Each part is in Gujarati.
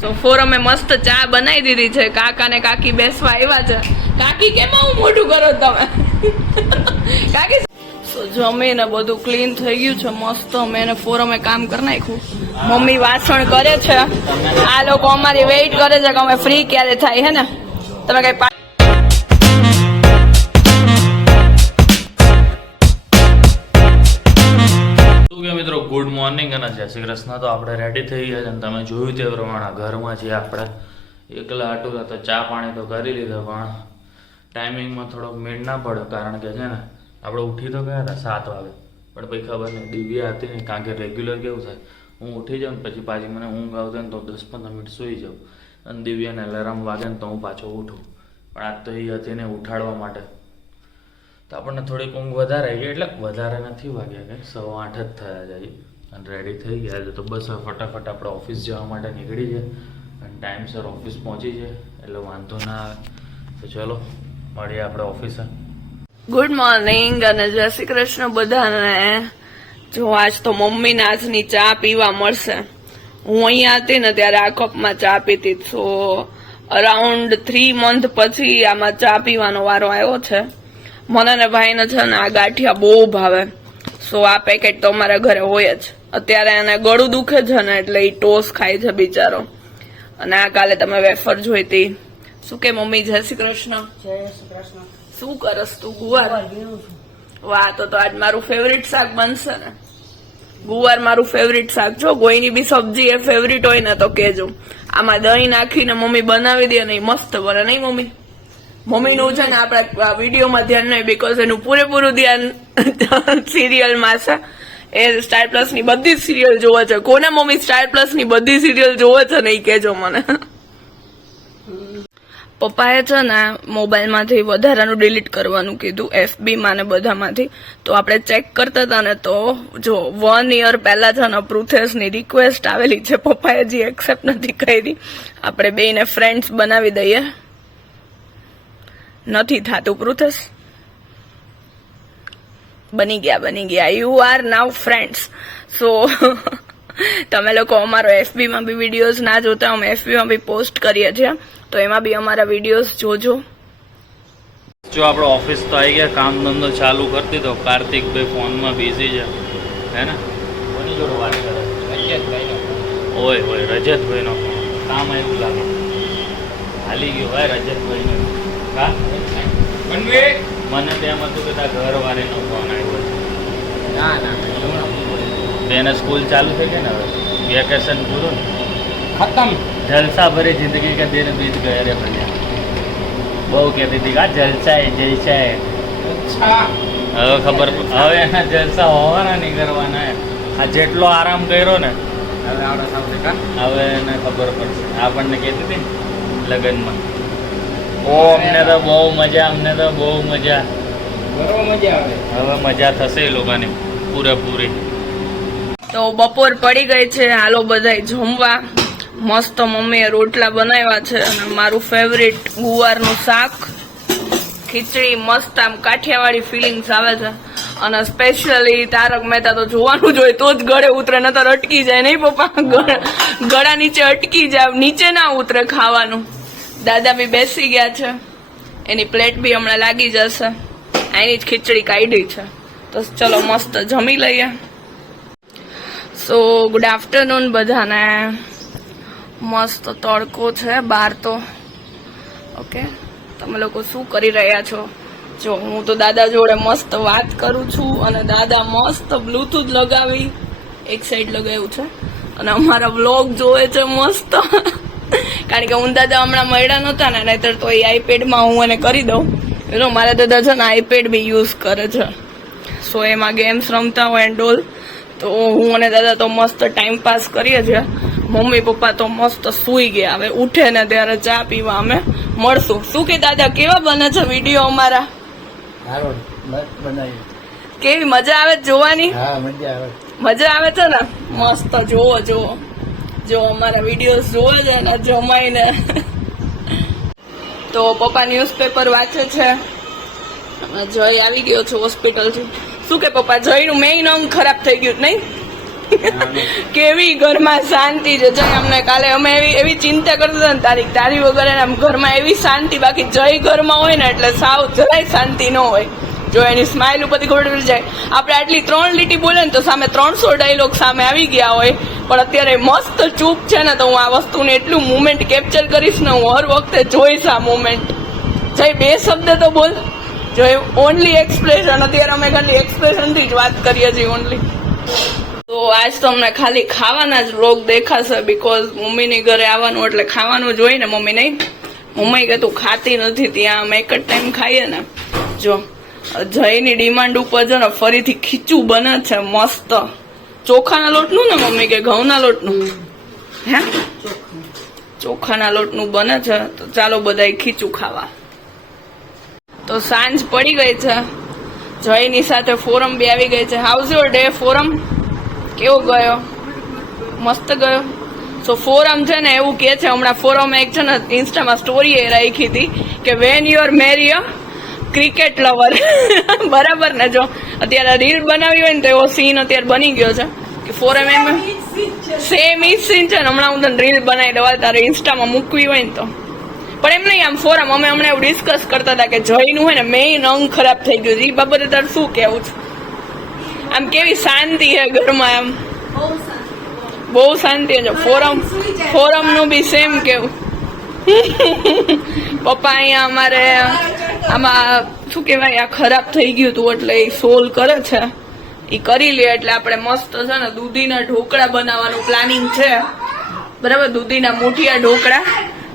સો ફોરમે મસ્ત ચા બનાવી દીધી છે. કાકા ને કાકી બેસવા આવ્યા છે. કાકી કેમ આવું મોઢું કરો તમે? કાકી જમીને બધું ક્લીન થઈ ગયું છે મસ્ત. મેં ફોરમે કામ કરી નાખ્યું. મમ્મી વાસણ કરે છે. આ લોકો અમારી વેઇટ કરે છે કે અમે ફ્રી ક્યારે થાય. હે ને તમે કઈ મિત્રો ગુડ મોર્નિંગ અને જય શ્રી કૃષ્ણ. તો આપણે રેડી થઈ ગયા છે અને તમે જોયું તે પ્રમાણે ઘરમાં છીએ આપણે એકલા આટુલા. તો ચા પાણી તો કરી લીધા પણ ટાઈમિંગમાં થોડોક મેળ ના પડ્યો કારણ કે છે ને આપણે ઉઠી તો ગયા હતા 7 વાગે પણ પછી ખબર નહીં દિવ્યા હતી નહીં. કારણ કે રેગ્યુલર કેવું થાય હું ઉઠી જાઉં ને પછી પાછી મને ઊંઘ આવતી ને તો 10-15 મિનિટ સૂઈ જાઉં અને દિવ્યાને એલાર્મ વાગે ને તો હું પાછો ઉઠું. પણ આજ તો એ હતી ને ઉઠાડવા માટે તો આપણને થોડીક ઊંઘ વધારે આવી ગઈ. એટલે વધારે નથી વાગ્યા કંઈ 8:15 જ થયા જાય અને રેડી થઈ ગયા છે. તો બસ ફટાફટ આપણે ઓફિસ જવા માટે નીકળી જાય અને ટાઈમસર ઓફિસ પહોંચી જાય એટલે વાંધો ના આવે. તો ચલો મળીએ આપણે ઓફિસે. ગુડ મોર્નિંગ અને જય શ્રી કૃષ્ણ બધાને. જો આજ તો મમ્મીને આજની ચા પીવા મળશે. હું અહીંયા હતી ને ત્યારે આ કપમાં ચા પીતી. સો અરાઉન્ડ 3 મંથ પછી આમાં ચા પીવાનો વારો આવ્યો છે. મને ને ભાઈને છે ને આ ગાંઠિયા બહુ ભાવે. સો આ પેકેટ તો અમારા ઘરે હોય જ. અત્યારે એને ગળું દુખે છે ને એટલે એ ટોસ ખાય છે બિચારો. અને આ કાલે તમે વેફર જોઈતી. શું કે મમ્મી જય શ્રી કૃષ્ણ. જય શ્રી કૃષ્ણ. શું કરસ તું? ગુવાર. વાહ તો આજ મારું ફેવરિટ શાક બનશે ને. ગુવાર મારું ફેવરિટ શાક. જો કોઈની બી સબ્જી એ ફેવરિટ હોય ને તો કેજો. આમાં દહીં નાખીને મમ્મી બનાવી દે ને મસ્ત બને નહીં મમ્મી? મમ્મીનું છે ને આપણા વિડીયોમાં ધ્યાન નહીં બીકોઝ એનું પૂરેપૂરું ધ્યાન સિરિયલમાં છે. એ સ્ટાર પ્લસ ની બધી જ સિરિયલ જોવે છે. કોને મમ્મી સ્ટાર પ્લસ ની બધી સિરિયલ જોવે છે ને એ કેજો મને. પપ્પાએ છે ને મોબાઈલમાંથી વધારાનું ડિલીટ કરવાનું કીધું FB માં ને બધામાંથી. તો આપણે ચેક કરતા હતા ને તો જો 1 યર પહેલા છે ને પૃથેશની રિક્વેસ્ટ આવેલી છે. પપ્પાએ હજી એક્સેપ્ટ નથી કરી. આપણે બેને ફ્રેન્ડ્સ બનાવી દઈએ. નથી થતું પૃથેશ. બની ગયા યુ આર નાવ ફ્રેન્ડ્સ. સો તમે લોકો અમારો FB માં બી વિડીયોઝ ના જોતા અમે FB માં બી પોસ્ટ કરીએ છીએ તો એમાં બી અમારા વિડીયોઝ જોજો. જો આપણે ઓફિસ તો આવી ગયા. કામ ધંધો ચાલુ કરી દીધો. કાર્તિકભાઈ ફોનમાં બિઝી છે હે ને. કોની જોડે વાત કરે? રજતભાઈનો. ઓય રજતભાઈનો કામ એવું લાગે હાલી ગયો હોય રજતભાઈનો. હા મને તેમ હતું કે તારા ઘરવાળીનો ફોન આવ્યો છે. ના એને સ્કૂલ ચાલુ થઈ ગઈ ને હવે વેકેશન પૂરું ખતમ. જલસા ભરી જિંદગી કે દિન બીત ગયે રે ભણ્યા. બહુ કહેતી હતી આ જલસા જલસા. હવે ખબર હવે એના જલસા હોવાના નહીં કરવાના. આ જેટલો આરામ કર્યો ને હવે એને ખબર પડશે. આપણને કહેતી હતી ને લગ્નમાં અમને તો બહુ મજા. હવે મજા થશે એ લોકોની પૂરેપૂરી. તો બપોર પડી ગઈ છે. હાલો બધાય જમવા. મસ્ત મમ્મીએ રોટલા બનાવ્યા છે અને મારું ફેવરિટ ગુવારનું શાક, ખીચડી. મસ્ત આમ કાઠિયાવાડી ફિલિંગ્સ આવે છે. અને સ્પેશિયલી તારક મહેતા તો જોવાનું જ હોય તો જ ગળે ઉતરે, નતર અટકી જાય નહીં પપ્પા? ગળા નીચે અટકી જાય, નીચે ના ઉતરે ખાવાનું. દાદા બી બેસી ગયા છે. એની પ્લેટ બી હમણાં લાગી જશે. એની જ ખીચડી કાઢી છે. તો ચલો મસ્ત જમી લઈએ. સો ગુડ આફ્ટરનૂન બધાને. મસ્ત તડકો છે બહાર તો. ઓકે તમે લોકો શું કરી રહ્યા છો? જો હું તો દાદા જોડે મસ્ત વાત કરું છું અને દાદા મસ્ત બ્લુટૂથ લગાવી એક સાઈડ લગાવ્યું છે અને અમારા વ્લોગ જોવે છે મસ્ત. કારણ કે હું દાદા હમણાં મળ્યા નહોતા ને નહીતર તો એ આઈપેડમાં હું એને કરી દઉં. મારા દાદા છે ને આઈપેડ બી યુઝ કરે છે. સો એમાં ગેમ્સ રમતા હોય એન્ડ ઓલ. તો હું અને દાદા તો મસ્ત ટાઈમ પાસ કરીએ છીએ. મમ્મી પપ્પા તો મસ્ત સૂઈ ગયા. હવે ઉઠે ને ત્યારે ચા પીવા અમે મળશું. શું કે દાદા કેવા બને છે વિડીયો અમારા? કેવી મજા આવે જોવાની? મજા આવે છે ને મસ્ત. જોવો જો અમારા વિડીયો જોવે છે ને જમાઈને. તો પપ્પા ન્યૂઝપેપર વાંચે છે. જય આવી ગયો છે હોસ્પિટલથી. શું કે પપ્પા જયનું મેઇન અંગ ખરાબ થઈ ગયું નહીં? કેવી ઘરમાં શાંતિ છે. જય અમને કાલે અમે એવી ચિંતા કરતા હતા ને તારી વગર આમ ઘરમાં એવી શાંતિ, બાકી જય ઘરમાં હોય ને એટલે સાવ જરાય શાંતિ ન હોય. જો એની સ્માઇલ ઉપરથી ખબર પડી જાય. આપણે આટલી 3 લીટી બોલે ને તો સામે 300 ડાયલોગ સામે આવી ગયા હોય, પણ અત્યારે મસ્ત ચૂપ છે ને, તો હું આ વસ્તુને એટલું મુમેન્ટ કેપ્ચર કરીશ ને, હું હર વખતે જોઈશ આ મુમેન્ટ. જય 2 શબ્દ તો બોલ. જો ઓનલી એક્સપ્રેશન, અત્યારે અમે ખાલી એક્સપ્રેશનથી જ વાત કરીએ છીએ ઓનલી. તો આજ તો અમને ખાલી ખાવાના જ વ્લોગ દેખાશે, બીકોઝ મમ્મીની ઘરે આવવાનું એટલે ખાવાનું જ હોય ને. મમ્મી નહીં, મમ્મી કે તું ખાતી નથી, ત્યાં અમે એક જ ટાઈમ ખાઈએ ને. જો જયની ડિમાન્ડ ઉપર જો ને ફરીથી ખીચું બને છે મસ્ત. ચોખાના લોટનું ને મમ્મી કે ઘઉંના લોટનું? હે, ચોખાના લોટનું બને છે. તો ચાલો બધાય ખીચું ખાવા. તો સાંજ પડી ગઈ છે, જયની સાથે ફોરમ બી આવી ગઈ છે. How's your day forum? કેવો ગયો? મસ્ત ગયો. સો ફોરમ છે ને એવું કે છે, હમણાં ફોરમ એક છે ને ઇન્સ્ટામાં સ્ટોરી એ રાખી હતી કે when you are marry a cricket lover. બરાબર ને? જો અત્યારે રીલ બનાવી હોય ને તો એવો સીન અત્યારે બની ગયો છે કે ફોરમ એમ સેમ ઈ સીન છે ને. હમણાં હું તને રીલ બનાવી દેવા, તારે ઇન્સ્ટામાં મૂકવી હોય ને તો. પણ એમ નહીં, આમ ફોરમ અમે હમણાં એવું ડિસ્કસ કરતા હતા કે જયનું હોય ને મેઇન અંગ ખરાબ થઈ ગયું છે. એ બાબતે તારે શું કેવું છે? આમ કેવી શાંતિ છે ઘરમાં, એમ બહુ શાંતિ છે. ફોરમ નું બી સેમ કેવું. પપ્પા અહીંયા અમારે આમાં શું કેવાય, આ ખરાબ થઈ ગયું હતું એટલે એ સોલ્વ કરે છે. એ કરી લે એટલે આપણે મસ્ત છે ને દૂધીના ઢોકળા બનાવવાનું પ્લાનિંગ છે. બરાબર, દૂધીના મુઠિયા ઢોકળા.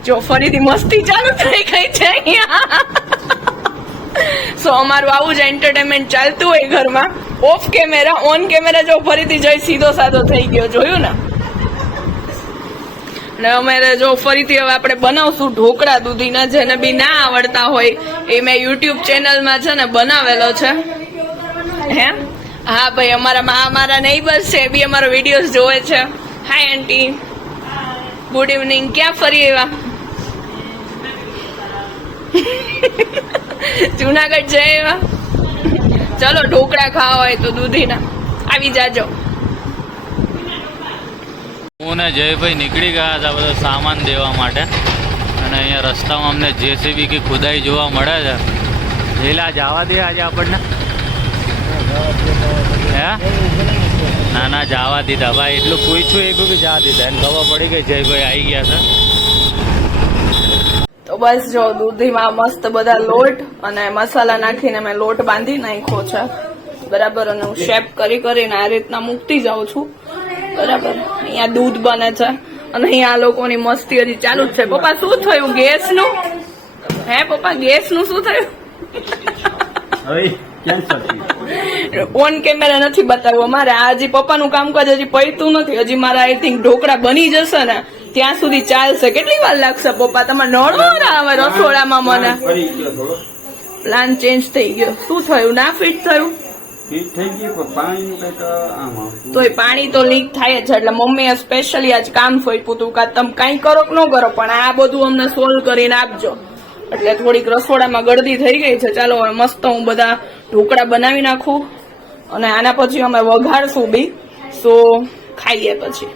જો ફરીથી મસ્તી ચાલુ થઈ ગઈ છે અહીંયા. સો અમારું આવું જ એન્ટરટેનમેન્ટ ચાલતું હોય ઘરમાં, ઓફ કેમેરા. ઓન કેમેરા જો ફરીથી જઈ સીધો સાધો થઈ ગયો, જોયું ને? ને અમારે જો ફરીથી હવે આપણે બનાવશું ઢોકળા દૂધીના. જેને બી ના આવડતા હોય એ મેં યુટ્યુબ ચેનલમાં છે ને બનાવેલો છે. હે, હા ભાઈ, અમારા નેબર્સ છે, એ બી અમારો વિડીયોઝ જોવે છે. હાય આંટી, ગુડ ઇવનિંગ. ક્યાં ફરી આવ્યા? જુનાગઢ જઈ આવ્યા? ચલો ઢોકળા ખાવા હોય તો દૂધીના આવી જાજો. હું ને જયભાઈ નીકળી ગયા હતા બધો સામાન દેવા માટે, અને અહીંયા રસ્તામાં અમને જેસીબી કે ખુદાઈ જોવા મળે છે. લીલા જવા દે આજે આપણને? હે, ના ના જવા દીધા ભાઈ. એટલું પૂછ્યું એ કે જવા દીધા, એને ખબર પડી ગઈ જયભાઈ આવી ગયા છે. તો બસ જો દૂધીમાં મસ્ત બધા લોટ અને મસાલા નાખીને મેં લોટ બાંધી નાખ્યો છે. બરાબર, અને હું શેપ કરીને આ રીતના મૂકતી જાઉં છું. બરાબર, અહીંયા દૂધ બને છે અને અહીંયા આ લોકોની મસ્તી હજી ચાલુ જ છે. પપ્પા શું થયું ગેસનું? હે પપ્પા, ગેસનું શું થયું? ઓન કેમેરા નથી બતાવ્યું અમારે. આ હજી પપ્પાનું કામકાજ હજી પૈતું નથી. હજી મારા આઈ થિંક ઢોકળા બની જશે ને ત્યાં સુધી ચાલશે. કેટલી વાર લાગશે પપ્પા? તમારે નડો આવે રસોડામાં. મને પ્લાન ચેન્જ થઈ ગયો. શું થયું? ના ફિટ થયું? તોય પાણી તો લીક થાય જ છે. એટલે મમ્મીએ સ્પેશિયલી આજ કામ સોંપ્યું હતું કે તમે કઈ કરો કે ન કરો પણ આ બધું અમને સોલ્વ કરીને આપજો. એટલે થોડીક રસોડામાં ગળદી થઈ ગઈ છે. ચાલો હવે મસ્ત હું બધા ઢોકળા બનાવી નાખું અને આના પછી અમે વઘારશું બી. સો ખાઈએ પછી.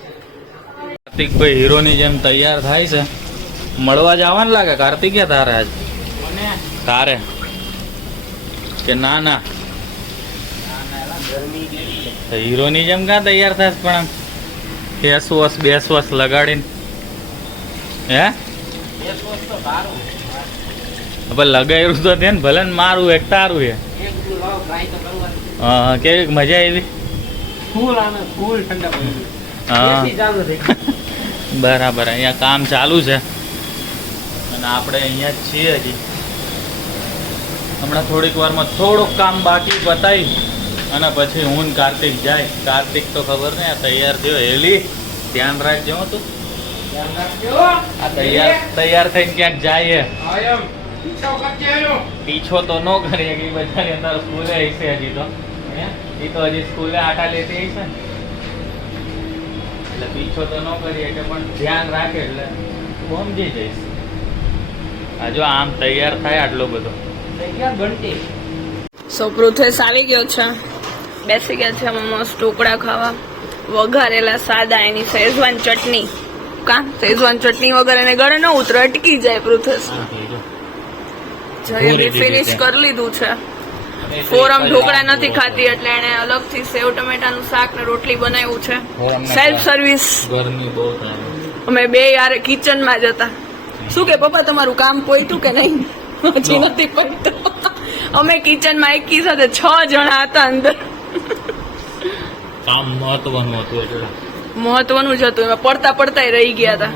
કાર્તિકભાઈ હીરોની જેમ તૈયાર થાય છે. મળવા જવાનું લાગે કાર્તિક? તારે આજ તારે કે ના ના હીરોની જેમ ક્યાં તૈયાર થાય? પણ ફેસ વોશ બેસ વોશ લગાડીને. હે, લગાવ્યું તો છે ને, ભલે ને મારું એક તારું છે. હા, કેવી મજા આવી? હા બરાબર. અહીંયા કામ ચાલુ છે અને આપણે અહીંયા જ છીએ હજી. હમણાં થોડીક વારમાં થોડુંક કામ બાકી બતાવી અને પછી હું કાર્તિક જાય. કાર્તિક તો ખબર નહીં આ તૈયાર થયો. હેલી ધ્યાન રાખજો તું. આ તૈયાર થઈને ક્યાંક જાય. પીછો તો ન કરીએ કે બધાની અંદર સ્કૂલે હશે હજી તો. એ તો હજી સ્કૂલે આટા લેતી હશે ને, એટલે પીછો તો ન કરીએ એટલે પણ ધ્યાન રાખે એટલે સમજી જઈશ. આ જો આમ તૈયાર થાય આટલો બધો ઘંટી. સો પૃથેશ આવી ગયો છે, બેસી ગયા છે મસ્ત ઢોકળા ખાવા. વઘારેલા સાદા એની શેઝવાન ચટણી. કા શેઝવાન ચટણી વગર એને ગળે ન ઉતરે, અટકી જાય પૃથેશ. જયંતી ફિનિશ કરી લીધું છે. ફોરમ ઢોકળા નથી ખાતી એટલે એને અલગથી સેવ ટમેટાનું શાક ને રોટલી બનાવ્યું છે. Self service. ગરમી બહુ થાય. અમે બે યાર કિચનમાં જ હતા. શું કે પપ્પા તમારું કામ પોઈતું કે નહીં? હજી નથી પોઈતું. અમે કિચનમાં એકી સાથે 6 જણા હતા અંદર. કામ મહત્વનું હતું એટલે મહત્વનું જ હતું, એમાં પડતા પડતા રહી ગયા હતા.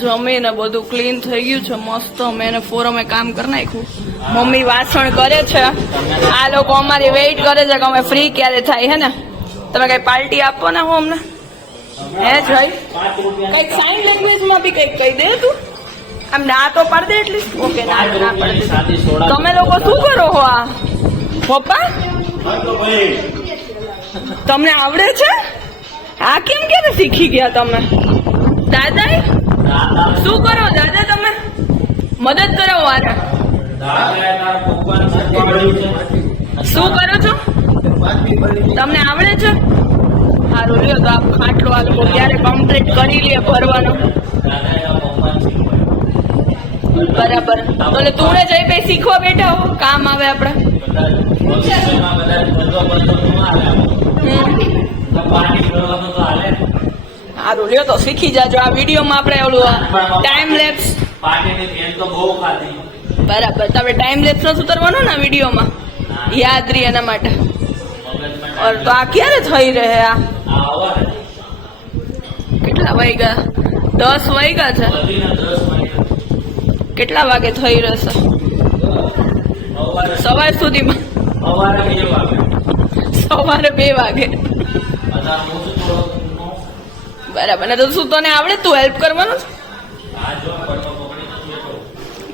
જમીને બધું ક્લીન થઈ ગયું છે મસ્ત. અમે એને ફોરમે કામ કરી નાખ્યું. મમ્મી વાસણ કરે છે. આ લોકો અમારી વેઇટ કરે છે કે અમે ફ્રી ક્યારે થાય. હે ને તમે કઈ પાર્ટી આપો ને હું અમને. હે જય કઈક સાઇન લેંગ્વેજ માં બી કઈક કહી દે તું. આમ ના તો પાડ દે એટલી. ઓકે ના ના પાડ દે. તમે લોકો શું કરો હો? આ પપ્પા તમને આવડે છે? આ કેમ ક્યારે શીખી ગયા તમે? દાદા શું કરો દાદા? તમે મદદ કરો વારે. શું કરો છો? તમને આવડે છે? સારું લ્યો તો આપ ખાટલો આ લોકો ત્યારે કમ્પ્લીટ કરી લે ભરવાનો. બરાબર. એટલે તું ને જઈ ભાઈ શીખવા બેઠા હો, કામ આવે આપડે. સારું લ્યો તો શીખી જાજો. આ વિડીયોમાં આપણે ઓલું ટાઈમ લેપ્સ. બરાબર. તમે ટાઈમ લેપ્સ નથી ઉતરવાનો ને વિડીયોમાં, યાદ રહી એના માટે. તો આ ક્યારે થઈ રહે? આ કેટલા વાગ્યા? 10 વાગ્યા છે. કેટલા વાગે થઈ રહેશે? સવાર સુધીમાં. સવારે 2 વાગે. બરાબર. ને તો શું તને આવડે? તું હેલ્પ કરવાનું છે?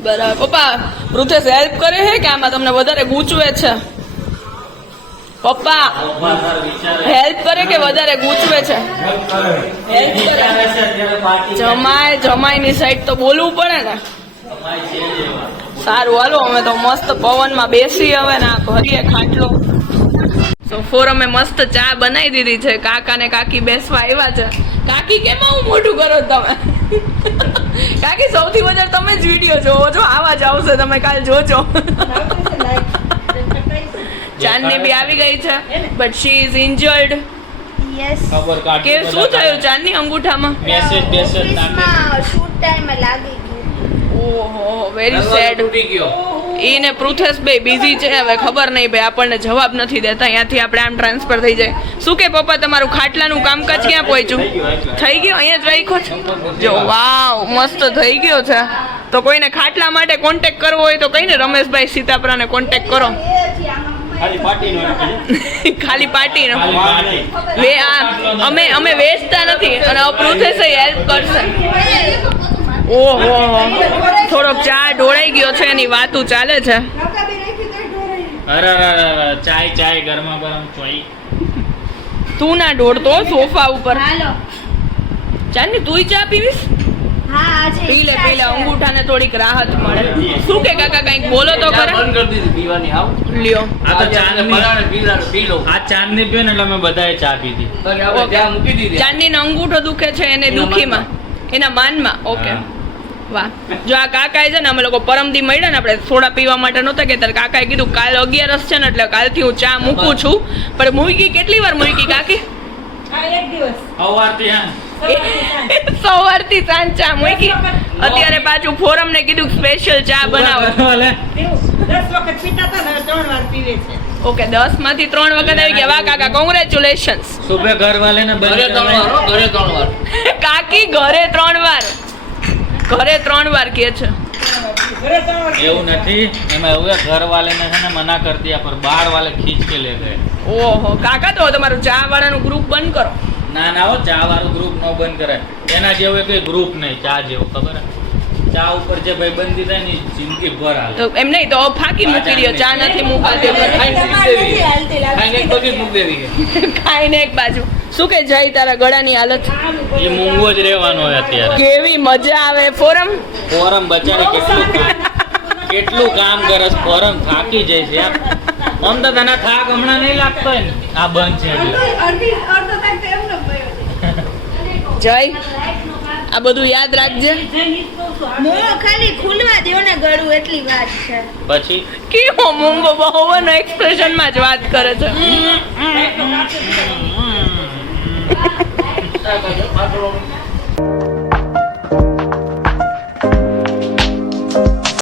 બરાબર. પપ્પા પૃથેશ હેલ્પ કરે છે કે આમાં તમને વધારે ગૂંચવે છે? પપ્પા હેલ્પ કરે કે વધારે ગૂંચવે છે? જમાઈ ની સાઈડ તો બોલવું પડે ને. સારું હાલો અમે તો મસ્ત પવનમાં બેસી હવે ને ભરીએ ખાટલો. તો ફોરમે મસ્ત ચા બનાવી દીધી છે. કાકા ને કાકી બેસવા આવ્યા છે. કાકી કેમ આવું મોટું કરો તમે? કાકી સૌથી વધારે તમે જ વિડીયો જોવો છો. આવા જ આવશે, તમે કાલ જોજો. ચાંદની બી આવી ગઈ છે but she is injured. Yes કે શું થયું ચાંદની અંગૂઠામાં? મેસેજ નાખે. શૂટ ટાઈમ લાગી ગયું. ઓહો વેરી સેડ. તૂટી ગયો. ઈને પૃથેશ ભાઈ બિઝી છે. હવે ખબર નહીં ભાઈ આપણને જવાબ નથી દેતા. અહીંયાથી આપણે આમ ટ્રાન્સફર થઈ જાય. શું કે પપ્પા તમારું ખાટલાનું કામકાજ ક્યાં પહોંચ્યું? થઈ ગયું? અહીંયા જ રાખ્યો છે. જો વાવ મસ્ત થઈ ગયો છે. તો કોઈને ખાટલા માટે કોન્ટેક્ટ કરવો હોય તો કઈને રમેશભાઈ સીતાપરાને કોન્ટેક્ટ કરો. ખાલી પાર્ટીનો અમે વેચતા નથી અને પૃથેશ હેલ્પ કરશે. ઓહો થોડોક ચા ઢોળાઈ ગયો છે એની વાતું ચાલે છે. અરે ચાય ગરમા ગરમ ચાય. તું ના ઢોળતો સોફા ઉપર. હાલો ચાંદની તું ચા પીવીશ? હા આજે પી લે અંગૂઠાને થોડીક રાહત મળે. શું કે કાકા કઈક બોલો તો ખરા. લ્યો આ તો ચાંદની પીવે ને એટલે અમે બધાએ ચા પીધી. ચાંદની અંગૂઠો દુખે છે એને દુખીમાં એના માનમાં. ઓકે વાહ. જો આ કાકાએ છે ને અમે લોકો પરમદી મળ્યા ને આપણે સોડા પીવા માટે નહોતા કે ત્યારે કાકાએ કીધું કાલ 11 છે ને એટલે કાલથી હું ચા મૂકું છું. પણ મૂકી કેટલી વાર મૂકી કાકી? સવારથી સાંજ ચા મૂકી. અત્યારે પાછું ફોરમ ને કીધું સ્પેશિયલ ચા બનાવો. 10 વખત પીતા હતા ને 3 વાર પીવે છે. ઓકે 10 માંથી 3 વખત આવી ગયા. વાહ કાકા કોંગ્રેચ્યુલેશન્સ. સુબહ ઘર વાલે ને ઘરે 3 વાર. કાકી ઘરે 3 વાર. ઘરે 3 વાર કે છે. એવું નથી એમાં એવું ઘર વાલે ને છે ને મના કરી દિયા પર બહાર વાલે ખીંચ કે લે ગયે. ઓહો કાકા તો તમારું ચા વાળાનું ગ્રુપ બંધ કરો. ના હો ચા વાળું ગ્રુપ નો બંધ કરે. એના જેવું કોઈ ગ્રુપ નહીં ચા જેવું. ખબર ચા ઉપર જે ભાઈ બંધી થાય ને જિંદગી ભર હાલે. તો એમ નહીં તો ફાકી મૂકી દો. ચા નથી મૂકાતી. ખાઈને એક બાજુ. શું કે જય તારા ગળાની હાલત? એ મૂંગો જ રહેવાનો હોય અત્યારે. કેવી મજા આવે ફોરમ બચારી કેટલું કામ કરે. ફોરમ થાકી જાય છે આમ તો તને થાક હમણાં નહીં લાગતો હોય ને. આ બંધ છે હજી. જય આ બધું યાદ રાખજે. મોં ખાલી ખુલવા દ્યો ને ગળું એટલી વાત છે. પછી કેવો મૂંગો બહુનો એક્સપ્રેશન માં જ વાત કરે છે.